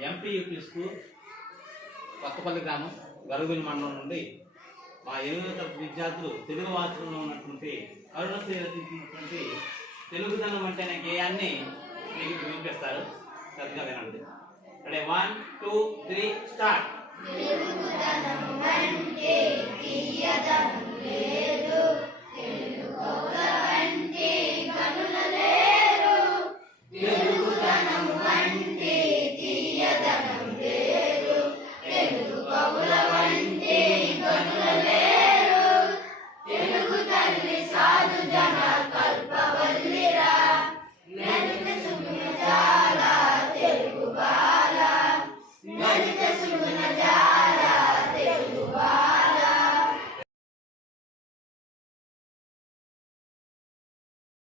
ఎంపీయూపీస్కు కొత్తపల్లి గ్రామం గరుగుల మండలం నుండి మా ఎనిమిదో తరగతి విద్యార్థులు తెలుగు వాచకంలో ఉన్నటువంటి కరుణశ్రీ రచించినటువంటి అంటే నా గేయాన్ని మీకు వినిపిస్తారు. సరిగ్గా వినండి. అంటే వన్ టూ త్రీ స్టార్ట్. అంటే ಸಾಧು ಜನ